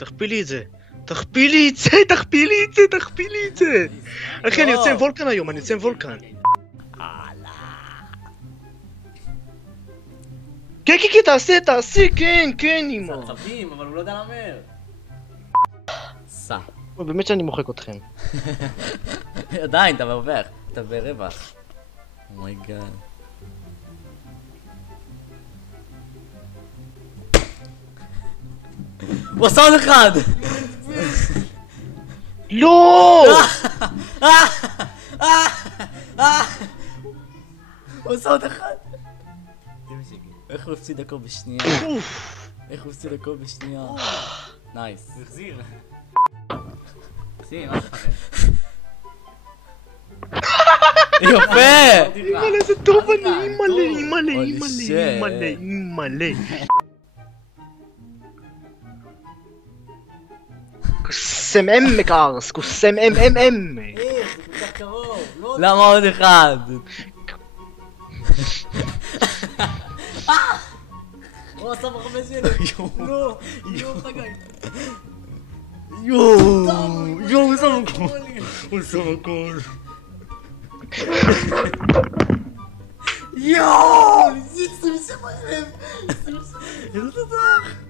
תכפילי את זה. תכפילי את זה, תכפילי את זה, תכפילי את זה. אחי, אני יוצא עם וולקן היום, אני יוצא עם וולקן. כן, כן, כן, תעשה, כן, כן, אמא. צבים, אבל הוא לא יודע להמר. סע. באמת שאני מוחק אתכם. עדיין, אתה מרוויח. אתה ברווח. אומייגאד. הוא עשה עוד אחד! לא! הוא עשה עוד אחד! איך הוא הפסיד הכל בשנייה? איך הוא הפסיד הכל בשנייה? נייס. הוא החזיר. שים, אל תפחד. יפה! אימא'לה, איזה טוב אני, אימא'לה. קוסם מקארס, קוסם איך, זה כל כך קרוב. למה עוד אחד? הוא עשה בחמש ילד. לא, יואו חגי. יואו, הוא שם הכל. הוא שם הכל. יואו! 27,000! איזה תותח!